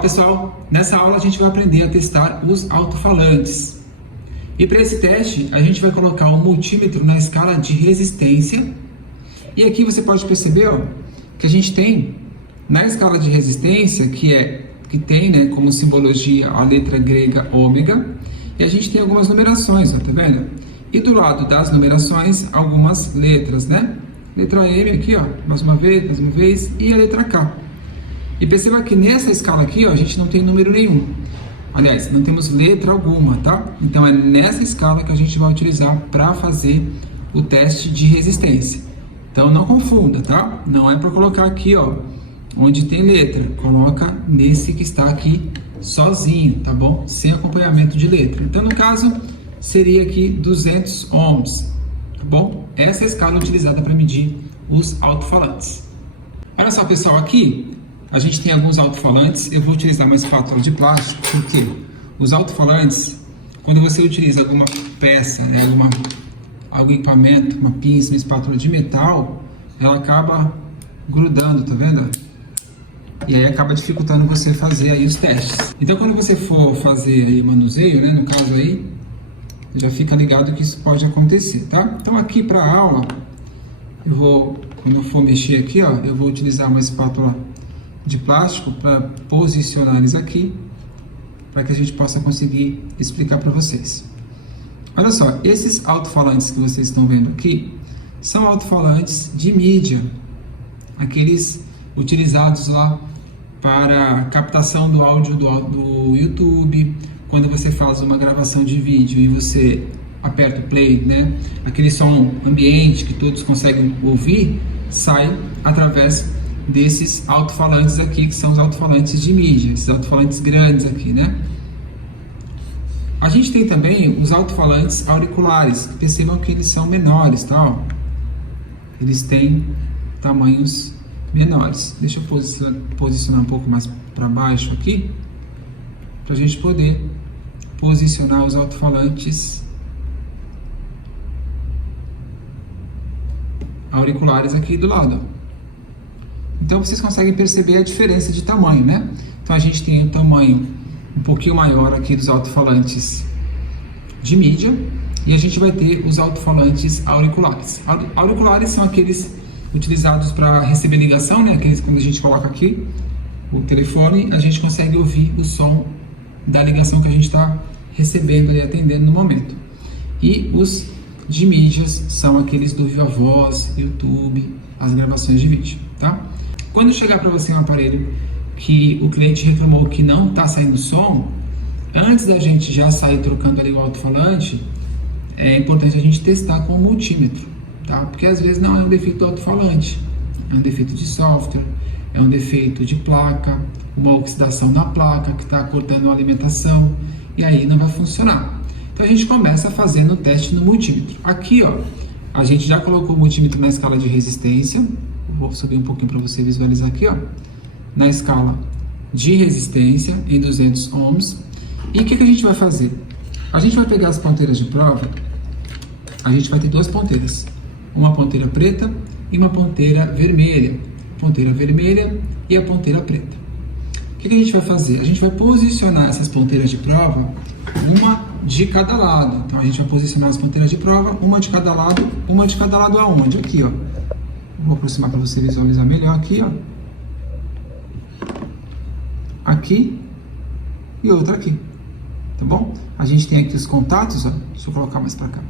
Fala pessoal, nessa aula a gente vai aprender a testar os alto-falantes. E para esse teste a gente vai colocar o multímetro na escala de resistência. E aqui você pode perceber que a gente tem na escala de resistência, que tem, né, como simbologia a letra grega ômega, e a gente tem algumas numerações, tá vendo? E do lado das numerações algumas letras, né? Letra M aqui, mais uma vez, e a letra K. E perceba que nessa escala aqui, a gente não tem número nenhum. Aliás, não temos letra alguma, tá? Então é nessa escala que a gente vai utilizar para fazer o teste de resistência. Então não confunda, tá? Não é para colocar aqui, onde tem letra. Coloca nesse que está aqui sozinho, tá bom? Sem acompanhamento de letra. Então no caso seria aqui 200 ohms, tá bom? Essa é a escala utilizada para medir os alto-falantes. Olha só, pessoal, aqui a gente tem alguns alto-falantes. Eu vou utilizar uma espátula de plástico, porque os alto-falantes, quando você utiliza alguma peça, né, algum equipamento, uma pinça, uma espátula de metal, ela acaba grudando, tá vendo? E aí acaba dificultando você fazer aí os testes. Então quando você for fazer aí o manuseio, né, no caso aí, já fica ligado que isso pode acontecer, tá? Então aqui para a aula, quando eu for mexer aqui, eu vou utilizar uma espátula de plástico para posicionar eles aqui, para que a gente possa conseguir explicar para vocês. Olha só, esses alto-falantes que vocês estão vendo aqui são alto-falantes de mídia, aqueles utilizados lá para captação do áudio do YouTube. Quando você faz uma gravação de vídeo e você aperta o play, né, aquele som ambiente que todos conseguem ouvir, sai através desses alto-falantes aqui, que são os alto-falantes de mídia, esses alto-falantes grandes aqui, né? A gente tem também os alto-falantes auriculares, percebam que eles são menores, tá? Eles têm tamanhos menores. Deixa eu posicionar um pouco mais para baixo aqui, para a gente poder posicionar os alto-falantes auriculares aqui do lado. Então vocês conseguem perceber a diferença de tamanho, né? Então a gente tem um tamanho um pouquinho maior aqui dos alto-falantes de mídia, e a gente vai ter os alto-falantes auriculares. Auriculares são aqueles utilizados para receber ligação, né? Aqueles quando a gente coloca aqui o telefone, a gente consegue ouvir o som da ligação que a gente está recebendo e atendendo no momento. E os de mídias são aqueles do Viva Voz, YouTube, as gravações de vídeo, tá? Quando chegar para você um aparelho que o cliente reclamou que não está saindo som, antes da gente já sair trocando ali o alto-falante, é importante a gente testar com o multímetro, tá? Porque às vezes não é um defeito do alto-falante, é um defeito de software, é um defeito de placa, uma oxidação na placa que está cortando a alimentação, e aí não vai funcionar. Então a gente começa fazendo o teste no multímetro. Aqui, a gente já colocou o multímetro na escala de resistência. Vou subir um pouquinho para você visualizar aqui, na escala de resistência em 200 ohms. E o que a gente vai fazer? A gente vai pegar as ponteiras de prova. A gente vai ter duas ponteiras, uma ponteira preta e uma ponteira vermelha. Ponteira vermelha e a ponteira preta. O que a gente vai fazer? A gente vai posicionar essas ponteiras de prova, uma de cada lado. Então a gente vai posicionar as ponteiras de prova, uma de cada lado aonde? Aqui, Vou aproximar para você visualizar melhor aqui, Aqui e outra aqui, tá bom? A gente tem aqui os contatos, deixa eu colocar mais para cá.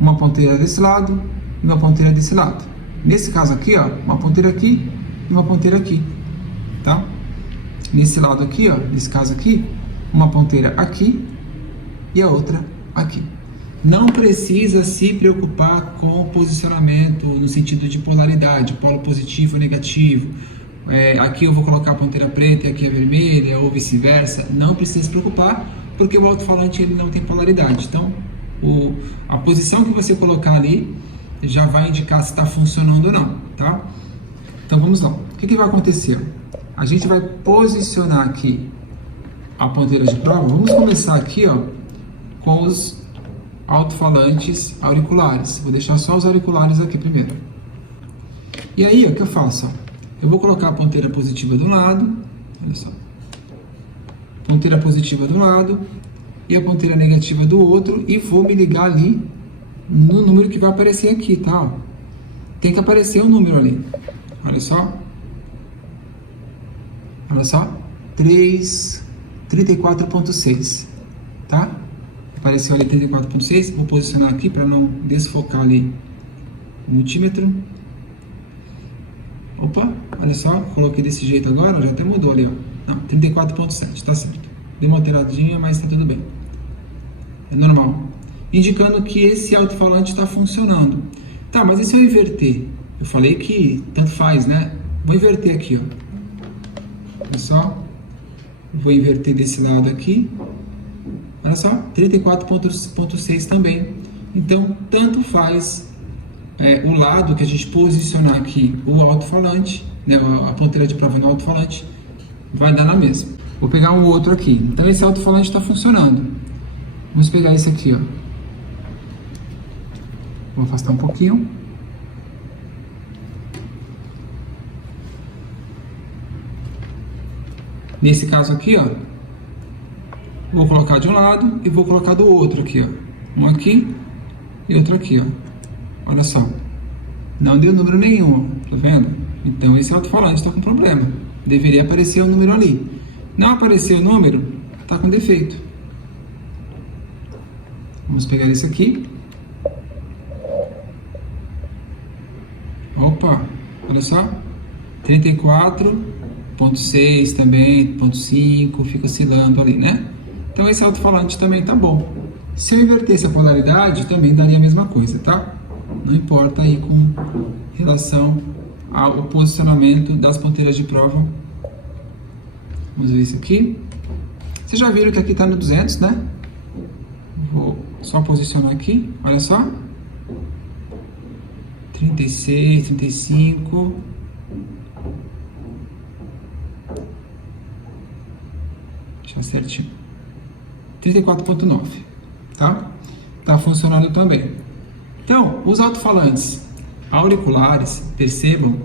Uma ponteira desse lado e uma ponteira desse lado. Nesse caso aqui, uma ponteira aqui e uma ponteira aqui, tá? Nesse lado aqui, nesse caso aqui, uma ponteira aqui e a outra aqui. Não precisa se preocupar com o posicionamento no sentido de polaridade, polo positivo ou negativo. Aqui eu vou colocar a ponteira preta e aqui a vermelha, ou vice-versa. Não precisa se preocupar, porque o alto-falante ele não tem polaridade. Então, a posição que você colocar ali já vai indicar se está funcionando ou não, tá? Então vamos lá. O que vai acontecer? A gente vai posicionar aqui a ponteira de prova. Vamos começar aqui, com os alto-falantes auriculares. Vou deixar só os auriculares aqui primeiro. E aí, o que eu faço? Eu vou colocar a ponteira positiva do lado, olha só, ponteira positiva do lado e a ponteira negativa do outro, e vou me ligar ali no número que vai aparecer aqui, tá? Ó. Tem que aparecer um número ali, olha só, 34.6, tá? Apareceu ali 34.6, vou posicionar aqui para não desfocar ali o multímetro. Opa, olha só, coloquei desse jeito agora, já até mudou ali, ó. Não, 34.7, tá certo. Deu uma alteradinha, mas tá tudo bem. É normal. Indicando que esse alto-falante está funcionando. Tá, mas e se eu inverter? Eu falei que tanto faz, né? Vou inverter aqui, ó. Olha só. Vou inverter desse lado aqui. Olha só, 34.6 também. Então, tanto faz o lado que a gente posicionar aqui o alto-falante, né, a ponteira de prova no alto-falante, vai dar na mesma. Vou pegar um outro aqui. Então, esse alto-falante está funcionando. Vamos pegar esse aqui, ó. Vou afastar um pouquinho. Nesse caso aqui, ó, vou colocar de um lado e vou colocar do outro aqui, ó. Um aqui e outro aqui, ó. Olha só. Não deu número nenhum, ó. Tá vendo? Então esse alto-falante está com problema. Deveria aparecer o número ali. Não apareceu o número, tá com defeito. Vamos pegar esse aqui. Opa, olha só. 34.6 também, 0.5, fica oscilando ali, né? Então esse alto-falante também tá bom. Se eu invertesse a polaridade, também daria a mesma coisa, tá? Não importa aí com relação ao posicionamento das ponteiras de prova. Vamos ver isso aqui. Vocês já viram que aqui tá no 200, né? Vou só posicionar aqui, olha só. 36, 35... Deixa certinho. 34.9, tá? Tá funcionando também. Então, os alto-falantes auriculares, percebam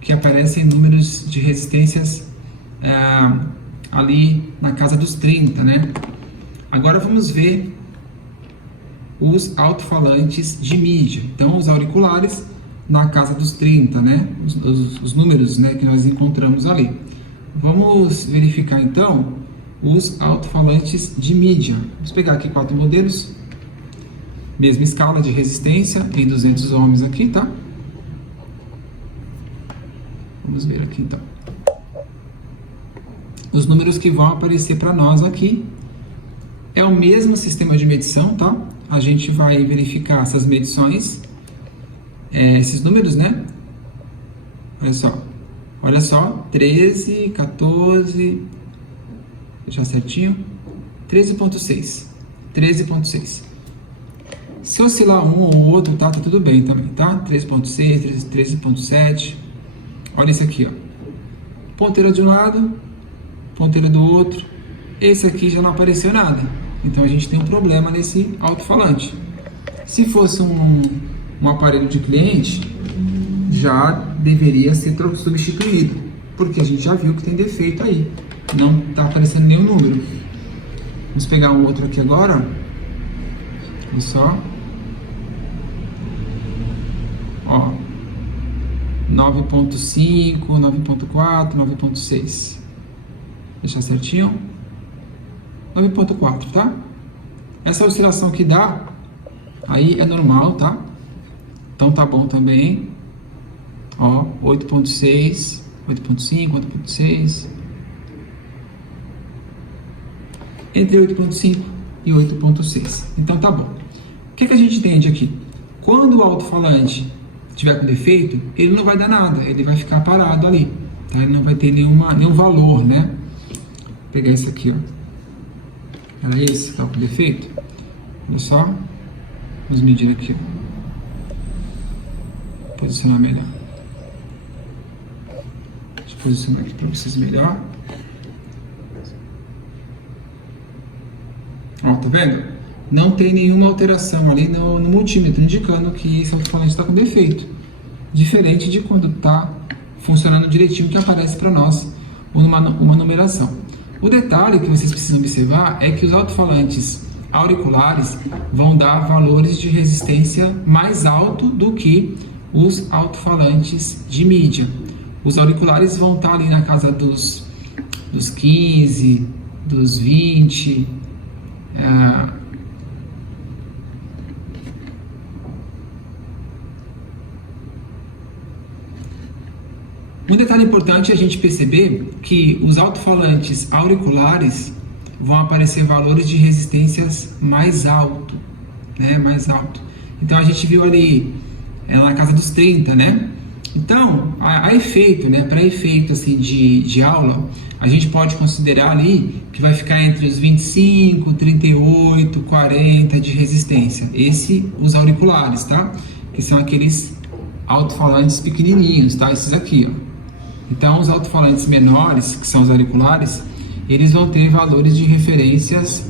que aparecem números de resistências ali na casa dos 30, né? Agora vamos ver os alto-falantes de mídia. Então, os auriculares na casa dos 30, né? Os números, né, que nós encontramos ali. Vamos verificar então os alto-falantes de mídia. Vamos pegar aqui 4 modelos, mesma escala de resistência em 200 ohms aqui, tá? Vamos ver aqui então. Os números que vão aparecer para nós aqui é o mesmo sistema de medição, tá? A gente vai verificar essas medições, esses números, né? Olha só, 13, 14, deixar certinho, 13.6, 13.6. Se oscilar um ou outro, tá tudo bem também, tá? 13.6, 13.7, olha esse aqui, ó. Ponteira de um lado, ponteira do outro, esse aqui já não apareceu nada. Então a gente tem um problema nesse alto-falante. Se fosse um aparelho de cliente, já deveria ser substituído, porque a gente já viu que tem defeito aí. Não está aparecendo nenhum número. Vamos pegar um outro aqui agora. Olha só. Ó. 9.5, 9.4, 9.6. Deixar certinho. 9.4, tá? Essa oscilação que dá aí é normal, tá? Então tá bom também. Ó, 8.6, 8.5, 8.6. Entre 8.5 e 8.6. Então tá bom. O que a gente entende aqui? Quando o alto-falante tiver com defeito, ele não vai dar nada, ele vai ficar parado ali, tá? Ele não vai ter nenhum valor, né? Vou pegar esse aqui, ó. Era esse que tá com defeito? Olha só. Vamos medir aqui, ó. Posicionar melhor. Deixa eu posicionar aqui para vocês melhor. Ó, tá vendo? Não tem nenhuma alteração ali no multímetro, indicando que esse alto-falante está com defeito. Diferente de quando está funcionando direitinho, que aparece para nós uma numeração. O detalhe que vocês precisam observar é que os alto-falantes auriculares vão dar valores de resistência mais alto do que os alto-falantes de mídia. Os auriculares vão estar ali na casa dos 15, dos 20, Um detalhe importante é a gente perceber que os alto-falantes auriculares vão aparecer valores de resistências mais alto, né? Mais alto. Então a gente viu ali na casa dos 30, né? Então, a efeito, né? Para efeito assim de aula, a gente pode considerar ali que vai ficar entre os 25, 38, 40 de resistência. Os auriculares, tá? Que são aqueles alto-falantes pequenininhos, tá? Esses aqui, ó. Então, os alto-falantes menores, que são os auriculares, eles vão ter valores de referências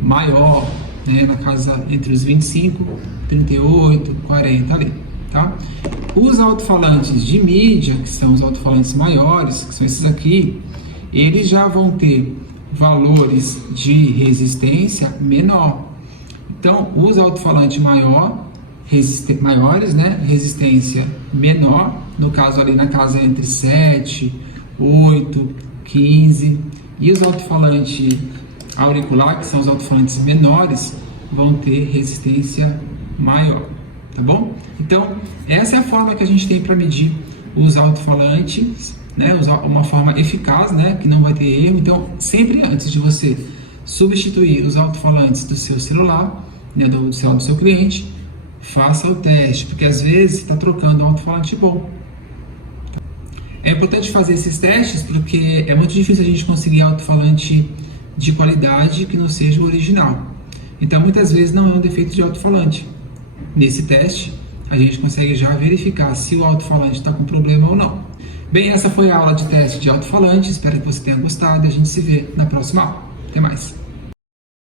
maior, né, na casa entre os 25, 38, 40 ali, tá? Os alto-falantes de mídia, que são os alto-falantes maiores, que são esses aqui, eles já vão ter valores de resistência menor. Então, os alto-falantes maiores, né, resistência menor, no caso ali na casa entre 7, 8, 15, e os alto-falantes auricular, que são os alto-falantes menores, vão ter resistência maior, tá bom? Então, essa é a forma que a gente tem para medir os alto-falantes, né, uma forma eficaz, né, que não vai ter erro. Então, sempre antes de você substituir os alto-falantes do seu celular, né, do celular do seu cliente, faça o teste, porque às vezes está trocando um alto-falante bom. É importante fazer esses testes porque é muito difícil a gente conseguir alto-falante de qualidade que não seja o original. Então, muitas vezes não é um defeito de alto-falante. Nesse teste, a gente consegue já verificar se o alto-falante está com problema ou não. Bem, essa foi a aula de teste de alto-falante. Espero que você tenha gostado e a gente se vê na próxima aula. Até mais!